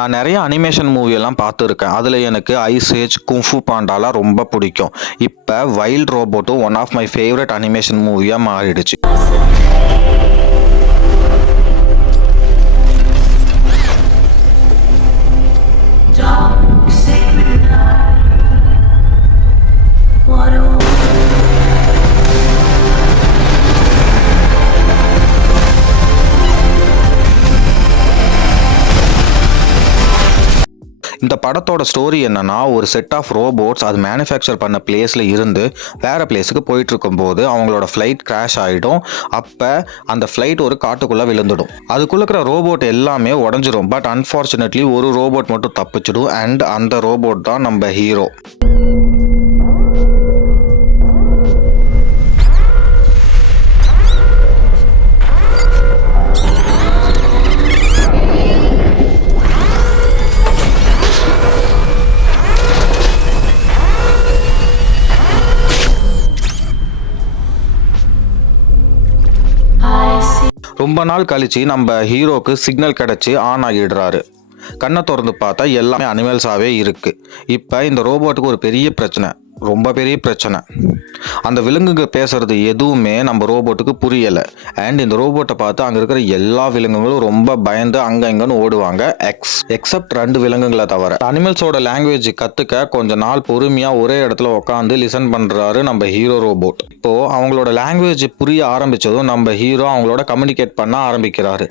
நான் நிறைய அனிமேஷன் மூவியெல்லாம் பார்த்துருக்கேன். அதில் எனக்கு ஐஸ் ஏஜ், குங்ஃபு பாண்டாலாம் ரொம்ப பிடிக்கும். இப்போ வைல்ட் ரோபோட்டும் one of my favourite animation மூவியாக மாறிடுச்சு. இந்த படத்தோட ஸ்டோரி என்னன்னா, ஒரு செட் ஆஃப் ரோபோட்ஸ் அது மேனுஃபேக்சர் பண்ண பிளேஸில் இருந்து வேறு பிளேஸுக்கு போயிட்டு இருக்கும்போது அவங்களோட ஃப்ளைட் கிராஷ் ஆகிடும். அப்போ அந்த ஃப்ளைட் ஒரு காட்டுக்குள்ளே விழுந்துடும். அதுக்குள்ளே இருக்கிற ரோபோட் எல்லாமே உடஞ்சிரும். பட் அன்ஃபார்ச்சுனேட்லி ஒரு ரோபோட் மட்டும் தப்பிச்சிடும். அண்ட் அந்த ரோபோட் தான் நம்ம ஹீரோ. ரொம்ப நாள் கழிச்சு நம்ம ஹீரோக்கு சிக்னல் கிடச்சி ஆன் ஆகிடுறாரு. கண்ணை திறந்து பார்த்தா எல்லாமே அனிமல்ஸாகவே இருக்குது. இப்போ இந்த ரோபோட்டுக்கு ஒரு பெரிய பிரச்சனை, ரொம்ப பெரிய பிரச்சனை. அந்த விலங்குங்க பேசுறது எதுவுமே நம்ம ரோபோட்டுக்கு புரியலை. அண்ட் இந்த ரோபோட்டை பார்த்து அங்கே இருக்கிற எல்லா விலங்குகளும் ரொம்ப பயந்து அங்கே இங்கன்னு ஓடுவாங்க. எக்ஸப்ட் 2 விலங்குகளை தவிர. அனிமல்ஸோட லாங்குவேஜ் கற்றுக்க கொஞ்ச நாள் பொறுமையாக ஒரே இடத்துல உட்காந்து லிசன் பண்ணுறாரு நம்ம ஹீரோ ரோபோட். இப்போது அவங்களோட லாங்குவேஜ் புரிய ஆரம்பித்ததும் நம்ம ஹீரோ அவங்களோட கம்யூனிகேட் பண்ண ஆரம்பிக்கிறாரு.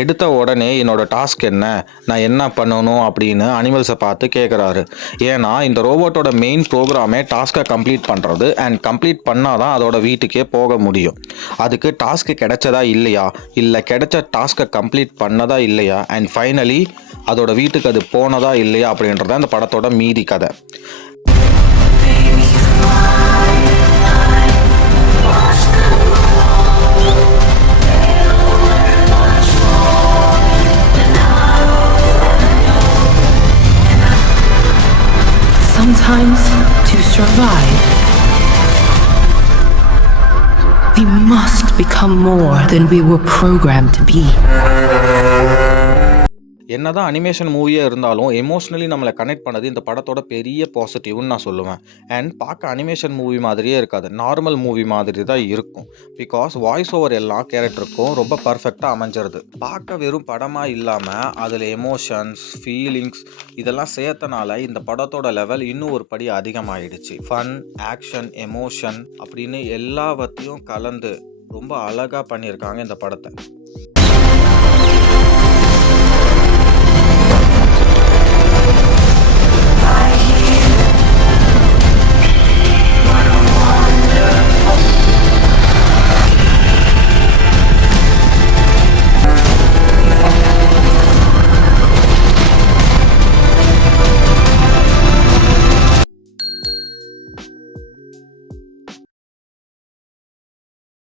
எடுத்த உடனே என்னோட டாஸ்க் என்ன, நான் என்ன பண்ணணும் அப்படின்னு அனிமல்ஸை பார்த்து கேட்குறாரு. ஏன்னா இந்த ரோபோட்டோட மெயின் ப்ரோக்ராமே டாஸ்க்கை கம்ப்ளீட் பண்ணுறது. அண்ட் கம்ப்ளீட் பண்ணால் தான் அதோட வீட்டுக்கே போக முடியும். அதுக்கு டாஸ்க்கு கிடைச்சதா இல்லையா, இல்லை கிடைச்ச டாஸ்க்கை கம்ப்ளீட் பண்ணதா இல்லையா, அண்ட் ஃபைனலி அதோட வீட்டுக்கு அது போனதா இல்லையா அப்படின்றத அந்த படத்தோட மீதி கதை. Sometimes to survive, we must become more than we were programmed to be. என்னதான் அனிமேஷன் மூவியாக இருந்தாலும் எமோஷ்னலி நம்மளை கனெக்ட் பண்ணது இந்த படத்தோட பெரிய பாசிட்டிவ்னு நான் சொல்லுவேன். அண்ட் பார்க்க அனிமேஷன் மூவி மாதிரியே இருக்காது, நார்மல் மூவி மாதிரி தான் இருக்கும். பிகாஸ் வாய்ஸ் ஓவர் எல்லா கேரக்டருக்கும் ரொம்ப பர்ஃபெக்டாக அமைஞ்சிருது. பார்க்க வெறும் படமாக இல்லாமல் அதில் எமோஷன்ஸ், ஃபீலிங்ஸ் இதெல்லாம் சேர்த்தனால இந்த படத்தோட லெவல் இன்னும் ஒரு படி அதிகமாகிடுச்சு. ஃபன், ஆக்ஷன், எமோஷன் அப்படின்னு எல்லாவற்றையும் கலந்து ரொம்ப அழகாக பண்ணியிருக்காங்க இந்த படத்தை.